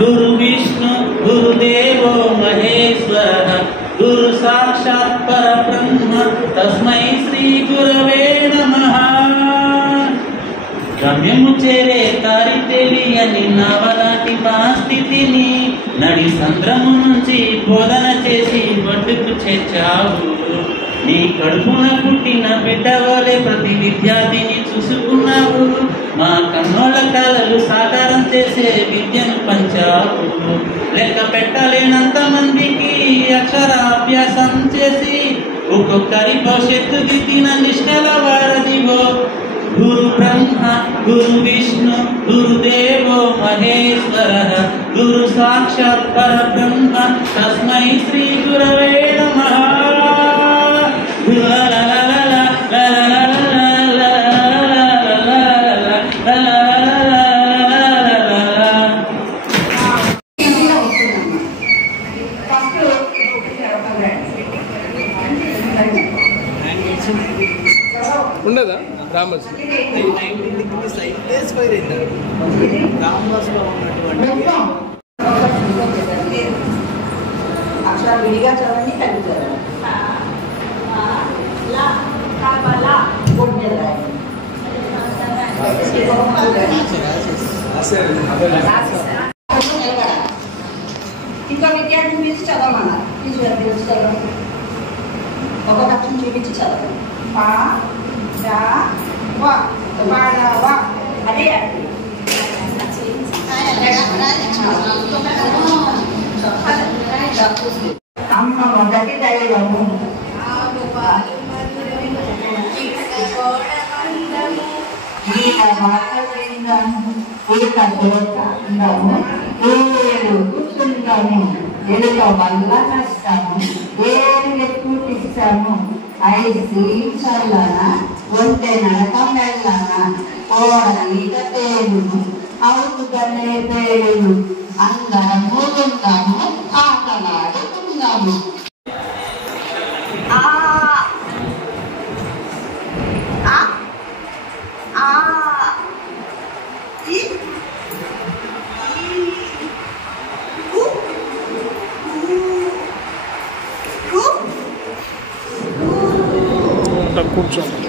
गुरु विष्णु गुरुदेवो महेश्वरः गुरु साक्षात् परब्रह्म तस्मै श्री गुरवे नमः। గమ్యము చేరే తారి తెలియని నవలాంటి పరిస్థితిని నడి సంద్రము నుంచి బోధన చేసి ఒడ్డుకు చేర్చావు। నీ కడుపున పుట్టిన బిడ్డవలే ప్రతి విద్యార్థిని చూసుకున్నావు। మా కన్నోళ్ళ కలలు సాకారం చేసే విద్యను పంచావు। లెక్క పెట్టలేనంత మందికి అక్షరాభ్యాసం చేసి ఒక్కొక్కరి భవిష్యత్తు దిద్దిన నిష్ఠల వారదివో। गुरु ब्रह्मा गुरु विष्णु गुरुदेवो महेश्वरः गुरु साक्षात् परब्रह्म तस्मै श्री गुरवे नमः। ఉండదా రామస్ అక్షరాలు విడిగా చదవండి, కలిపి చదవండి. ఇంకా విద్యార్థిని పిలిచి చదవమన్నారు. పిలిచి చదవండి. ఒక్కొక్క అక్షరం చూపించి చదవండి. పా డా వా పాడవా అదే అమ్మ మొదటి దైవము కూర్చుంటాము ఎలుక వల్ల కష్టాము ఏమి కూటిస్తాము ఐసి చల్లన ఒంటె నడక మెల్లన ఓడ ఈత పేరును అవుతుగనే పేరును అందరము ఉంటాము ఆటలాడుతున్నాము। కూర్చోండి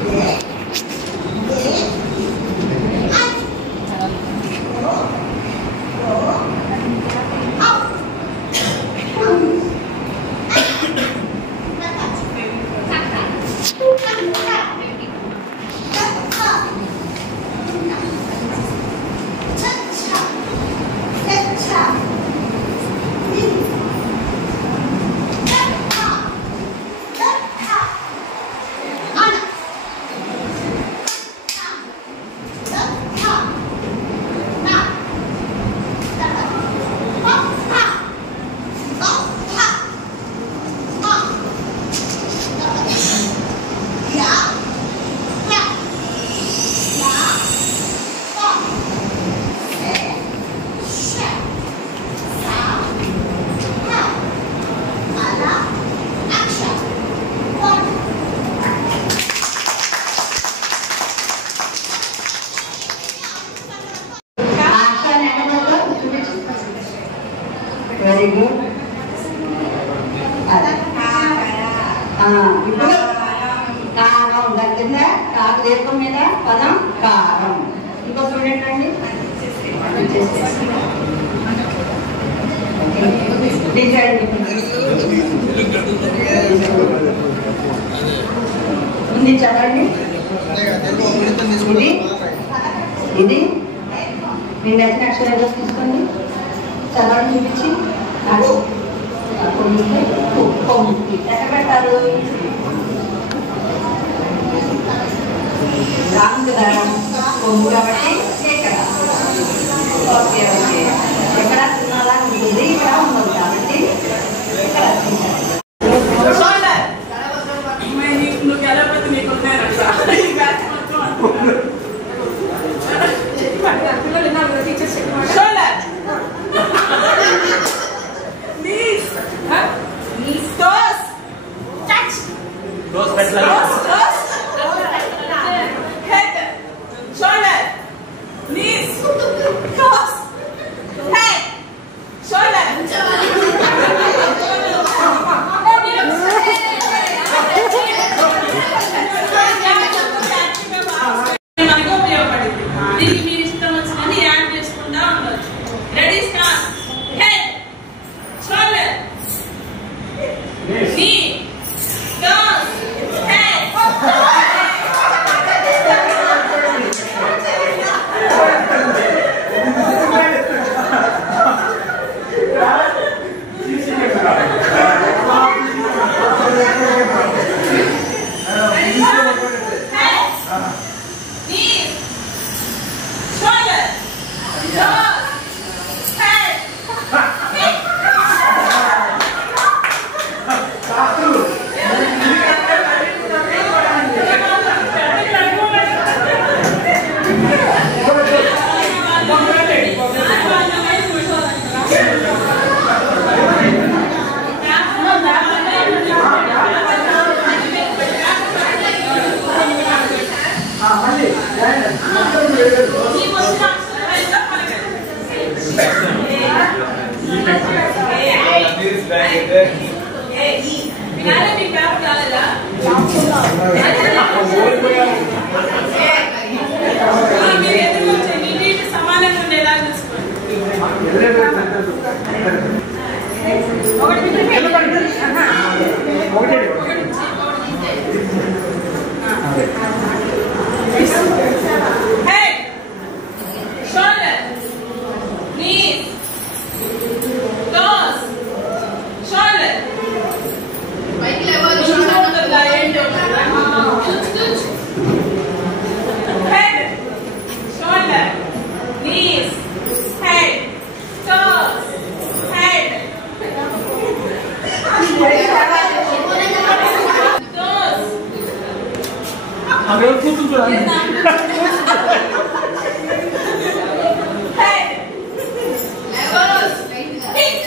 వెరీ గుడ్। ఇప్పుడు కారం దాని కింద కాకు దీర్ఘం మీద పదం కారం। ఇంకో చూడండి ఉంది చదవండి। ఇది మీ నచ్చిన అక్షరాలు తీసుకోండి, చదవండి చూపించి ఎక్కడ పెట్టారు రాము కదా కొమ్ము కాబట్టి ఇక్కడ ఓకే ఓకే ఎక్కడ తినాలా ఉంటుంది ఇక్కడ ఉండదు కాబట్టి ఇక్కడ సమానంగా ఉండేలా Head, shoulder, knees, toes, shoulder. Head, shoulder, knees, head, toes, head. Toes. Head. Toes. Feet.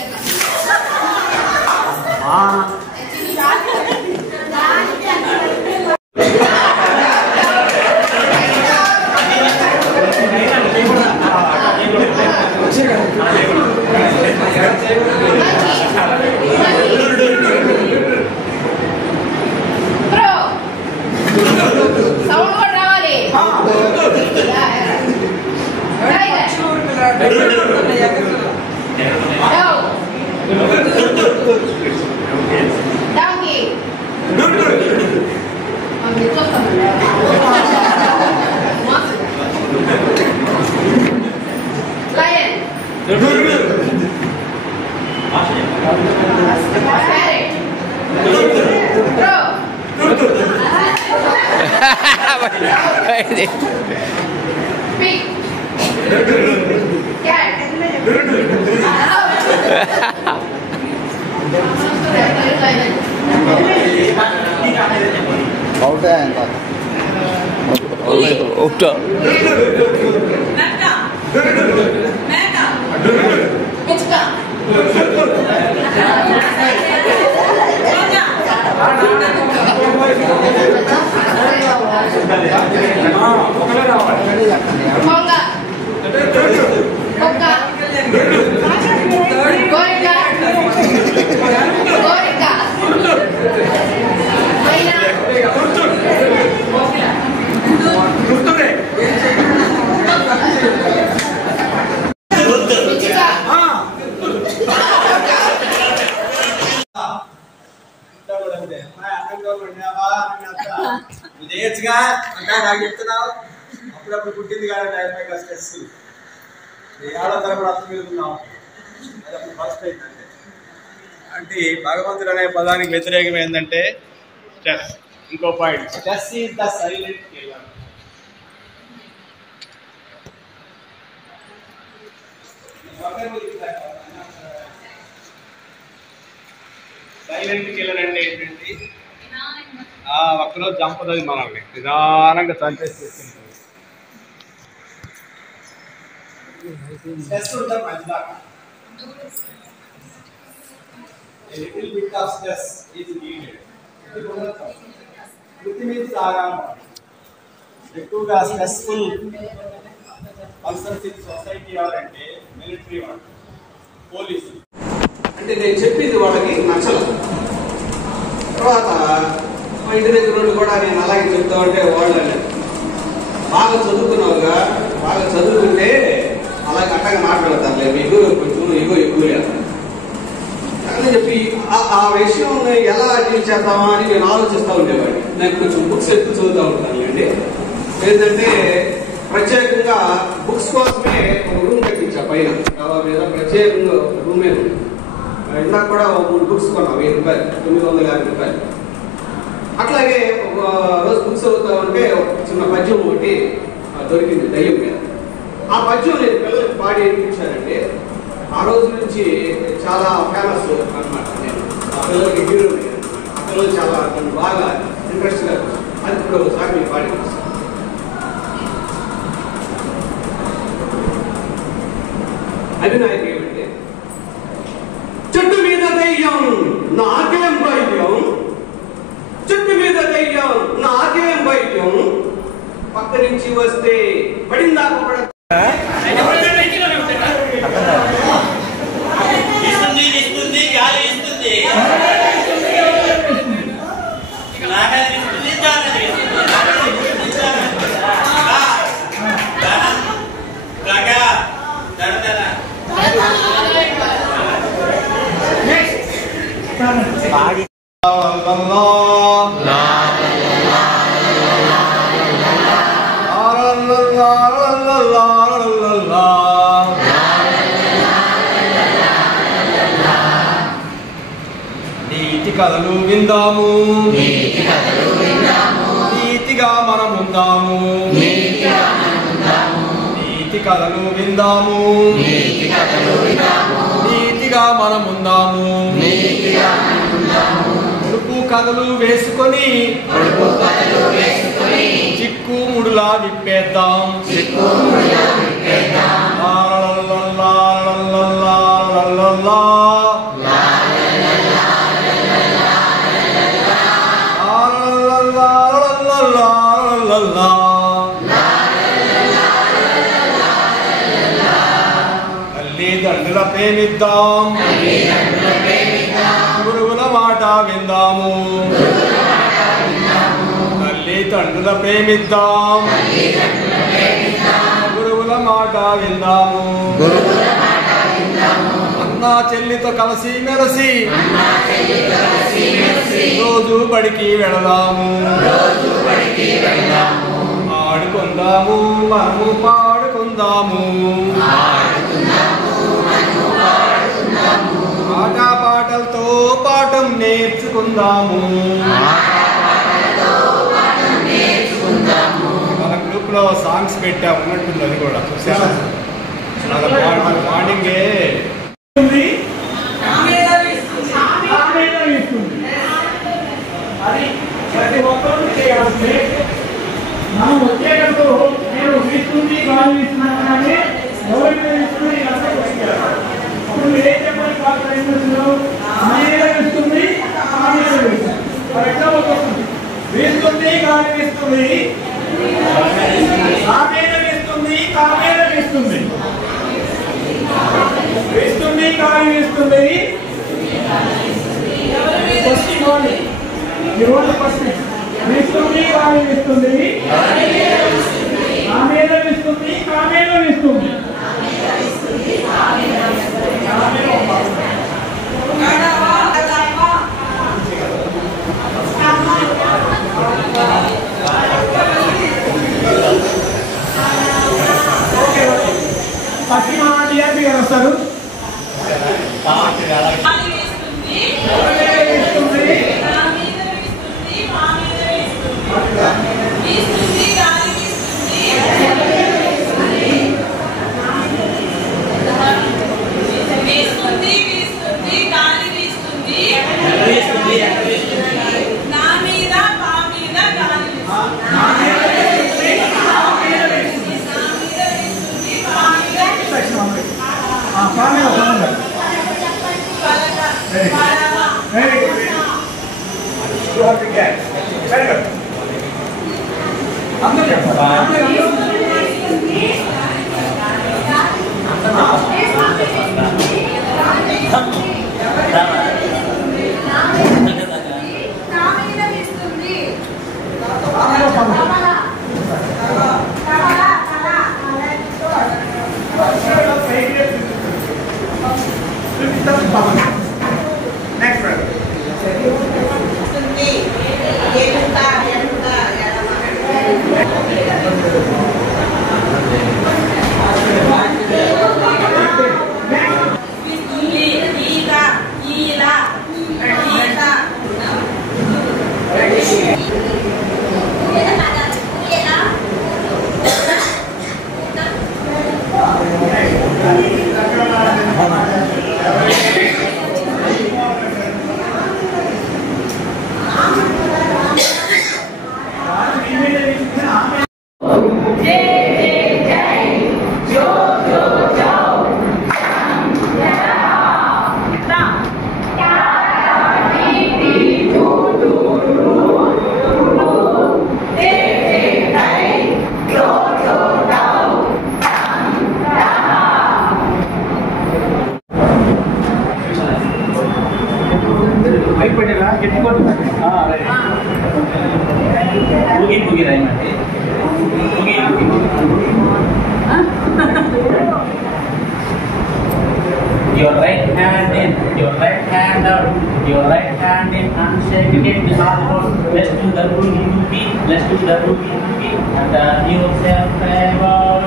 నాకు చెప్తున్నావు అప్పుడప్పుడు పుట్టింది కానీ స్ట్రెస్ ఏడో తరపుడు అర్థం మీదున్నావు అది అప్పుడు ఫస్ట్ ఏంటంటే అంటే భగవంతుడు అనే పదానికి వ్యతిరేకం ఏంటంటే స్ట్రెస్. ఇంకో point, stress is the silent killer. Silent killer అంటే ఏంటంటే ఒక్కరోజు చంపదది మనల్ని నిదానంగా చంపేసి స్ట్రెస్ ఉంటుంది మంచిదాకా. A little bit of stress is needed. వృత్తిమీద సాగాలి. ఎక్కువగా స్ట్రెస్ఫుల్ పర్సన్స్ ఇన్ సొసైటీ ఎవరంటే మిలిటరీ వాళ్ళు, పోలీసు. అంటే నేను చెప్పింది వాళ్ళకి నచ్చలేదు. తర్వాత మా ఇంటి దగ్గర నుండి కూడా నేను అలాగే చెప్తా ఉంటే వాళ్ళు బాగా చదువుకున్నావుగా, బాగా చదువుకుంటే అలాగే అట్టగా మాట్లాడతారులే, మీకు కొంచెం ఇగో ఎక్కువ అని చెప్పి ఆ విషయం ఎలా డీల్ చేద్దామా అని నేను ఆలోచిస్తూ ఉండేవాడిని. నేను కొంచెం బుక్స్ ఎక్కువ చదువుతూ ఉంటాను అండి. ఏంటంటే ప్రత్యేకంగా బుక్స్ కోసమే ఒక రూమ్ కట్టించా పైన మీద, ప్రత్యేకంగా రూమే ఉంది. ఇందాక కూడా 3 బుక్స్ కొన్నాం, 1000 రూపాయలు, 950 రూపాయలు. అట్లాగే ఒక రోజు బుక్స్ చదువుతా ఉంటే చిన్న పద్యం ఒకటి దొరికింది దయ్యం మీద. ఆ పద్యం నేను పిల్లలకి పాడి వినిపించానండి. ఆ రోజు నుంచి చాలా ఫేమస్ అనమాట. నేను ఆ పిల్లలకి హీరో అనమాట. ఆ పిల్లలు చాలా బాగా ఇంట్రెస్ట్గా అది కూడా ఒకసారి మీరు పాడి వినిపిస్తాను. అభినాయకు ఏమంటే, చెట్టు మీద దయ్యం నాకేం భయం, చెట్టు మీద దయ్యం నాకేం భయం, పక్క నుంచి వస్తే పడిందాక పడ నీతి కథలు విందాము, నీతిగా మనముందాము. నీతి కథలు విందాము, నీతిగా మనముందాము. ఉడుపు కథలు వేసుకొని చిక్కు ముడులా విప్పేద్దాం. తల్లిదండ్రుల ప్రేమిద్దాం, గురువుల మాట విందాము. తల్లిదండ్రుల ప్రేమిద్దాం, గురువుల మాట విందాము. అన్నా చెల్లితో కలిసి మెలిసి రోజు బడికి వెళదాము. ఆడుకుందాము, మనము పాడుకుందాము. ఆట పాటలతో పాఠం నేర్చుకుందాము. మన గ్రూప్ లో సాంగ్స్ పెట్టా ఉన్నట్టుంది, అది కూడా చూసారా? మార్నింగే అది ప్రతి ఒక్కరూ చేయాల్సి. మనం వచ్చేటప్పుడు నేను వీస్తుంది గాలి వీస్తున్నానే ఎవరైనా వీస్తుంది అప్పుడు మీరేం చెప్పాలి? కాదు వీస్తుంది ఫర్ ఎగ్జాంపుల్ వస్తుంది, వీస్తుంది గాలి వీస్తుంది, కామేన వీస్తుంది కామేన వీస్తుంది, వీస్తుంది గాలి వీస్తుంది. ఈరోజు ఫస్ట్ వీస్తుంది గాలి వీస్తుంది, కామేన వీస్తుంది కామేన వీస్తుంది. పశ్చిమ టీఆర్పీ గారు వస్తారు. అందరూ చెప్పాలి. Your right hand in, your right hand out, your right hand in, and shake it out. Let's do the boogie boogie, let's do the boogie boogie, and turn yourself about.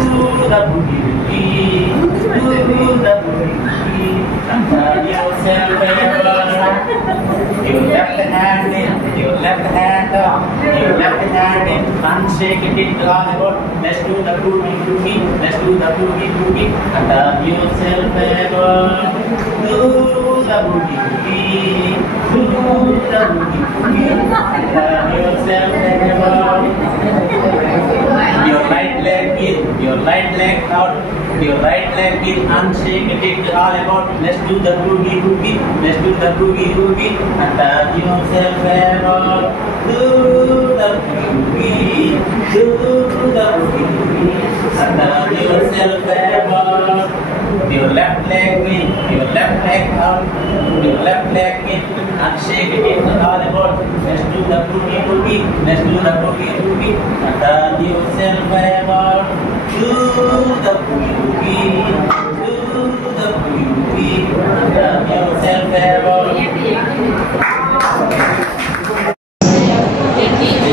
Do the boogie boogie, do the boogie boogie, and turn yourself about. Your left hand in, your left hand out, your left hand in, and shake it all about. Let's do the boogie boogie, let's do the boogie boogie, and turn yourself about. Do the boogie boogie, do the boogie boogie, and turn yourself about. Your right leg in, your right leg out, your right leg in, and shake it all about. Let's do the boogie boogie, let's do the boogie boogie, and turn yourself about. Do the boogie boogie, do the boogie boogie, and turn yourself about. Your left leg in, your left leg out, your left leg in, and shake it all about. Let's do the boogie boogie, let's do the boogie boogie, and turn yourself about. Do the boogie boogie, do the boogie boogie, and turn yourself about.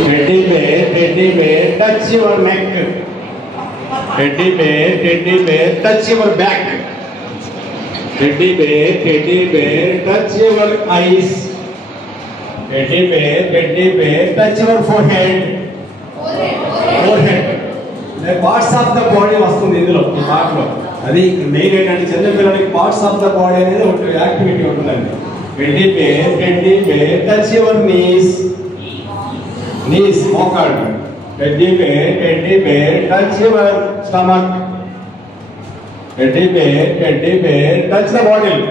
Teddy bear, touch your neck. Teddy bear, touch your back. Teddy bear, touch your eyes. Teddy bear, touch your forehead. Parts of the body వస్తుంది ఇందులో ఈ పార్ట్లో. అది main ఏంటంటే చిన్నపిల్లలకి parts of the body అనేది ఒక activity ఉంటుందండి. Teddy bear touch your knees మోకాళ్ళు. Teddy bear touch your stomach. Teddy bear, touch the bottle.